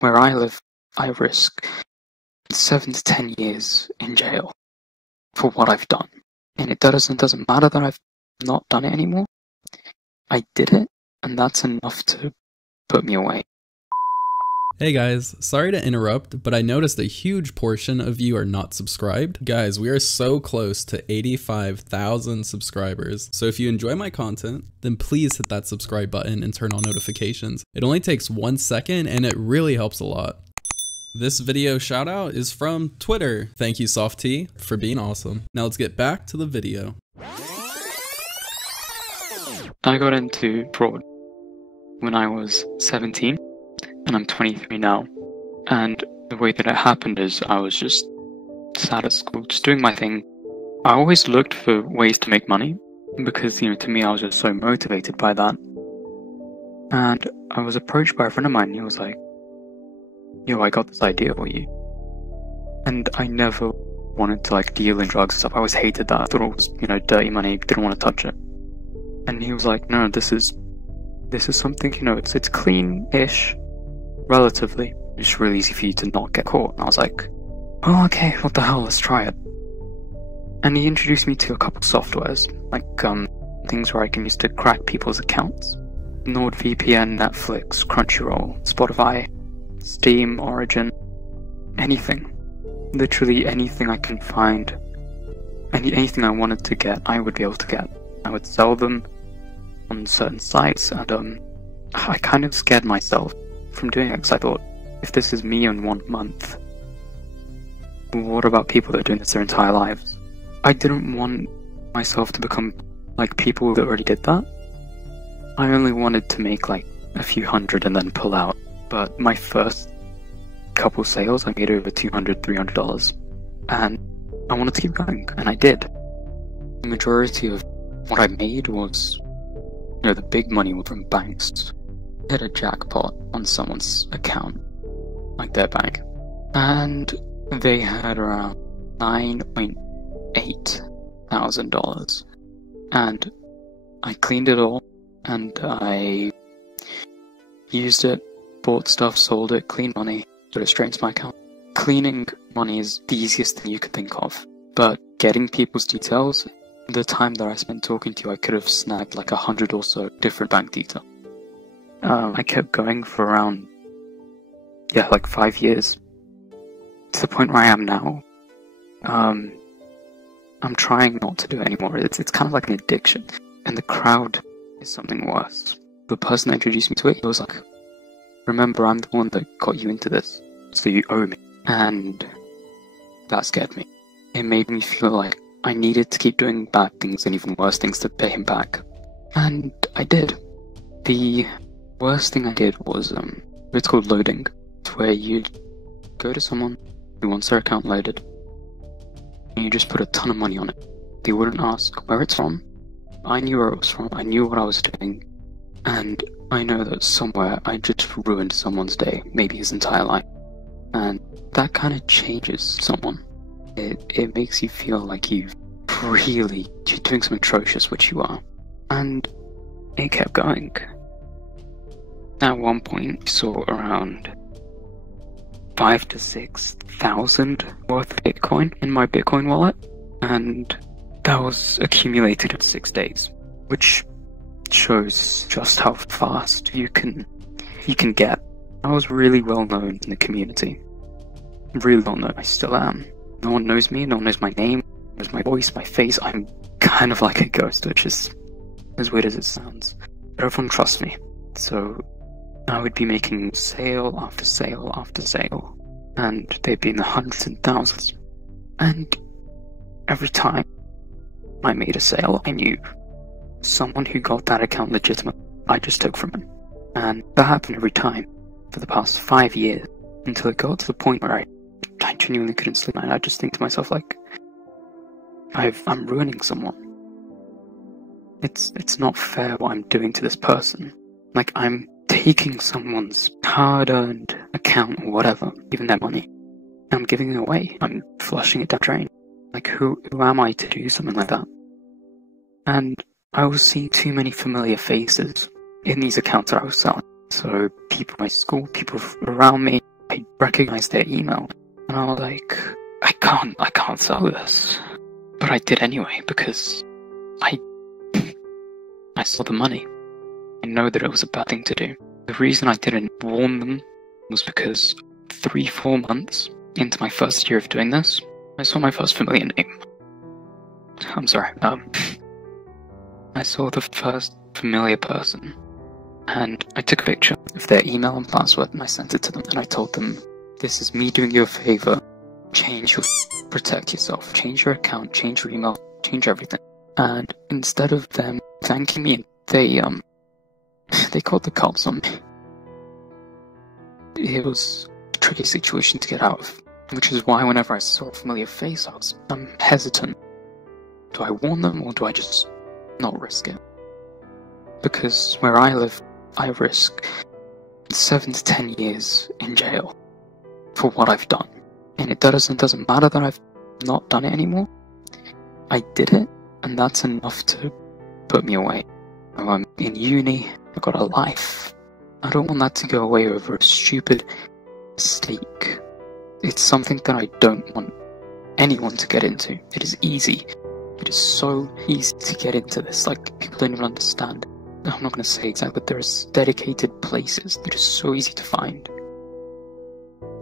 where I live, I risk 7 to 10 years in jail for what I've done. And it doesn't matter that I've not done it anymore. I did it, and that's enough to put me away. Hey guys, sorry to interrupt, but I noticed a huge portion of you are not subscribed. Guys, we are so close to 85,000 subscribers, so if you enjoy my content, then please hit that subscribe button and turn on notifications. It only takes 1 second and it really helps a lot. This video shout out is from Twitter. Thank you Softy for being awesome. Now let's get back to the video. I got into fraud when I was 17. And I'm 23 now, and the way that it happened is I was just sat at school, just doing my thing. I always looked for ways to make money, because, to me I was just so motivated by that. And I was approached by a friend of mine, and he was like, yo, I got this idea for you. And I never wanted to deal in drugs and stuff. I always hated that. I thought it was, dirty money, didn't want to touch it. And he was like, no, this is something, it's clean-ish. Relatively. It's really easy for you to not get caught. And I was like, oh, okay, what the hell, let's try it. And he introduced me to a couple softwares, things where I can use to crack people's accounts. NordVPN, Netflix, Crunchyroll, Spotify, Steam, Origin, anything. Literally anything I can find, anything I wanted to get, I would be able to get. I would sell them on certain sites, and I kind of scared myself from doing it, because I thought, if this is me in 1 month, what about people that are doing this their entire lives? I didn't want myself to become like people that already did that. I only wanted to make a few hundred and then pull out. But my first couple sales, I made over $200, $300, and I wanted to keep going, and I did. The majority of what I made was, the big money was from banks. Hit a jackpot on someone's account, their bank, and they had around $9,800, and I cleaned it all, and I used it, bought stuff, sold it, cleaned money, put it straight into my account. Cleaning money is the easiest thing you could think of, but getting people's details, the time that I spent talking to you, I could have snagged 100 or so different bank details. I kept going for around, 5 years, to the point where I am now. I'm trying not to do it anymore. It's kind of like an addiction, and the crowd is something worse. The person that introduced me to it, he was like, remember, I'm the one that got you into this, so you owe me. And that scared me. It made me feel like I needed to keep doing bad things and even worse things to pay him back. And I did. The worst thing I did was, it's called loading. It's where you go to someone who wants their account loaded, and you just put a ton of money on it. They wouldn't ask where it's from. I knew where it was from, I knew what I was doing, and I know that somewhere I just ruined someone's day, maybe his entire life. And that kind of changes someone. It makes you feel like you're doing something atrocious, which you are. And it kept going. At one point, we saw around 5,000 to 6,000 worth of Bitcoin in my Bitcoin wallet, and that was accumulated in 6 days, which shows just how fast you can get. I was really well known in the community. Really well known. I still am. No one knows me, no one knows my name, no one knows my voice, my face. I'm kind of like a ghost, which is as weird as it sounds. But everyone trusts me, so I would be making sale after sale after sale, and they'd be in the hundreds and thousands. And every time I made a sale, I knew someone who got that account legitimate, I just took from him. And that happened every time for the past 5 years, until it got to the point where I genuinely couldn't sleep, and I just think to myself, I'm ruining someone. It's not fair what I'm doing to this person. I'm taking someone's hard-earned account or whatever, even their money, and I'm giving it away. I'm flushing it down the drain. Who am I to do something like that? And I was seeing too many familiar faces in these accounts that I was selling. So people in my school, people around me, I recognized their email, and I was like, I can't sell this. But I did anyway, because I saw the money. I know that it was a bad thing to do. The reason I didn't warn them was because 3-4 months into my first year of doing this, I saw my first familiar name. I'm sorry, I saw the first familiar person, and I took a picture of their email and password and I sent it to them, and I told them, this is me doing you a favor, change your protect yourself, change your account, change your email, change everything. And instead of them thanking me, they called the cops on me. It was a tricky situation to get out of, which is why whenever I saw a familiar face, I'm hesitant. Do I warn them, or do I just not risk it? Because where I live, I risk 7 to 10 years in jail for what I've done. And it doesn't matter that I've not done it anymore. I did it, and that's enough to put me away. I'm in uni, I've got a life. I don't want that to go away over a stupid mistake. It's something that I don't want anyone to get into. It is easy. It is so easy to get into this, like, people don't even understand. I'm not going to say exactly, but there's dedicated places that are so easy to find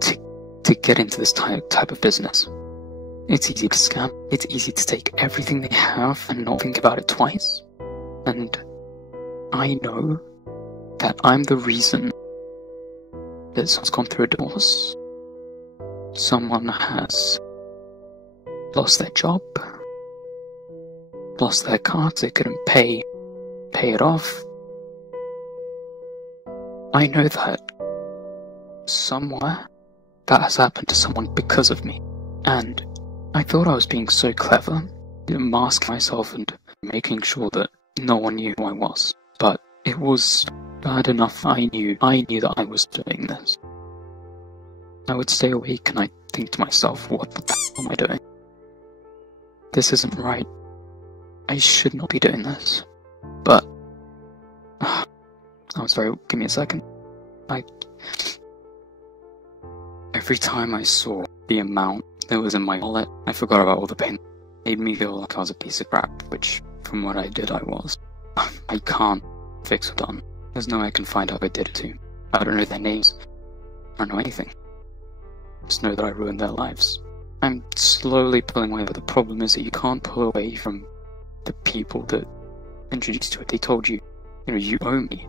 to get into this type of business. It's easy to scam, it's easy to take everything they have and not think about it twice. And I know that I'm the reason that someone's gone through a divorce, someone has lost their job, lost their cards, they couldn't pay it off. I know that somewhere that has happened to someone because of me, and I thought I was being so clever, masking myself and making sure that no one knew who I was, but it was bad enough. I knew that I was doing this. I would stay awake and I'd think to myself, what the hell am I doing? This isn't right. I should not be doing this. But I'm sorry, give me a second. Every time I saw the amount that was in my wallet, I forgot about all the pain. It made me feel like I was a piece of crap, which, from what I did, I was. I can't fix what's done. There's no way I can find out who I did it to. I don't know their names. I don't know anything. Just know that I ruined their lives. I'm slowly pulling away, but the problem is that you can't pull away from the people that introduced you to it. They told you, you owe me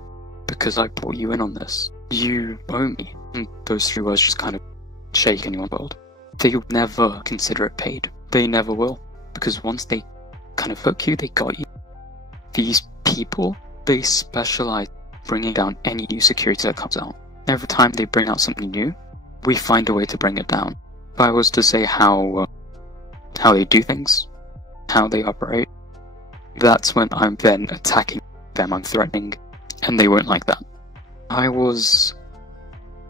because I brought you in on this. You owe me. And those 3 words just kind of shake anyone's world. They will never consider it paid. They never will. Because once they kind of hook you, they got you. These people, they specialize in bringing down any new security that comes out. Every time they bring out something new, we find a way to bring it down. If I was to say how they do things, how they operate, that's when I'm then attacking them, I'm threatening, and they won't like that. I was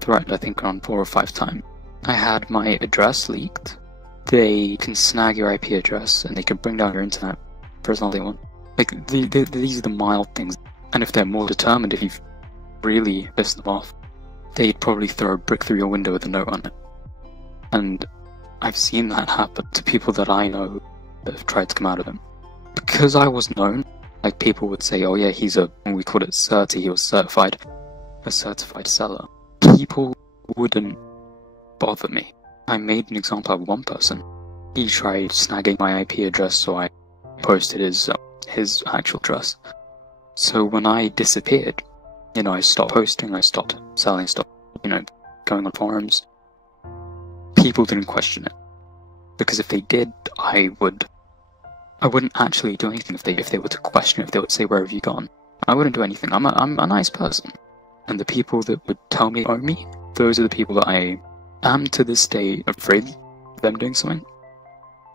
threatened, I think, around 4 or 5 times. I had my address leaked. They can snag your IP address, and they can bring down your internet for as long as they want. Like, these are the mild things. And if they're more determined, if you've really pissed them off, they'd probably throw a brick through your window with a note on it. And I've seen that happen to people that I know that have tried to come out of them. Because I was known, like, people would say, oh yeah, we called it certi, he was a certified seller. People wouldn't bother me. I made an example of one person. He tried snagging my IP address, so I posted his actual address. So when I disappeared, I stopped posting, I stopped selling, stopped, going on forums. People didn't question it. Because if they did, I wouldn't actually do anything if they were to question it, if they would say, where have you gone? I wouldn't do anything. I'm a nice person. And the people that would tell me, owe me, those are the people that I am to this day afraid of them doing something.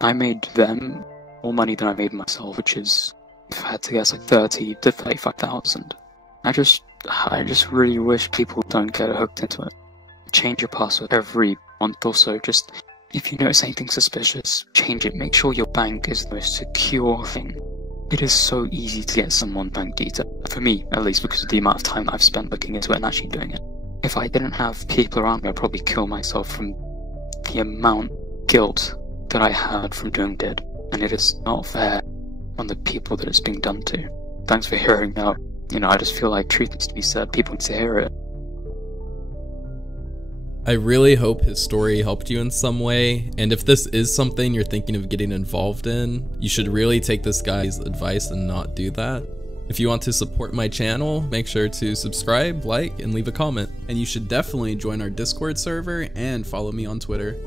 I made them more money than I made myself, which is, if I had to guess, like 30 to 35,000. I just really wish people don't get hooked into it. Change your password every month or so. Just, if you notice anything suspicious, change it. Make sure your bank is the most secure thing. It is so easy to get someone's bank detail. For me, at least, because of the amount of time I've spent looking into it and actually doing it. if I didn't have people around me, I'd probably kill myself from the amount of guilt that I had from doing it. And it is not fair on the people that it's being done to. Thanks for hearing that. I just feel like truth needs to be said. People need to hear it. I really hope his story helped you in some way, and if this is something you're thinking of getting involved in, you should really take this guy's advice and not do that. If you want to support my channel, make sure to subscribe, like, and leave a comment. And you should definitely join our Discord server and follow me on Twitter.